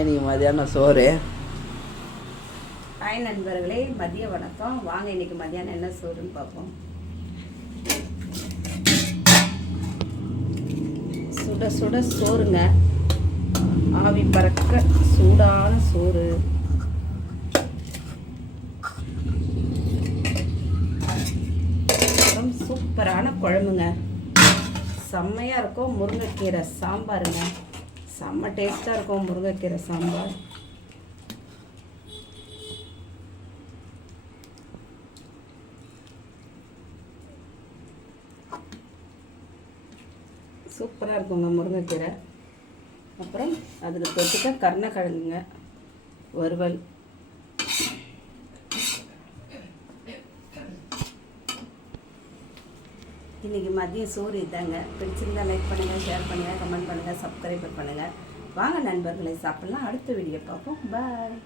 இதுதான் இன்றைக்கி மதியானம் சோறு. ஹாய் நண்பர்களே, மதிய வணக்கம். வாங்க இன்னைக்கு மதியானம் என்ன சோறுன்னு பார்ப்போம். சுட சுட சோறுங்க, ஆவி பறக்க சூடான சோறு. அப்புறம் சூப்பரான குழம்புங்க, செம்மையாக இருக்கும். முருங்கைக்கீரை சாம்பாருங்க, செம்ம டேஸ்ட்டாக இருக்கும் முருங்கைக்கீரை சாம்பார். சூப்பராக இருக்குங்க முருங்கைக்கீரை. அப்புறம் அதில் தொட்டுக்க கருணக்கிழங்குங்க வறுவல். இன்றைக்கி மதியம் சோறு இதாங்க. பிடிச்சிருந்தா லைக் பண்ணுங்கள், ஷேர் பண்ணுங்கள், கமெண்ட் பண்ணுங்கள், சப்ஸ்கிரைப் பண்ணுங்கள். வாங்க நண்பர்களை சாப்பிட்லாம். அடுத்த வீடியோ பார்ப்போம். பாய்.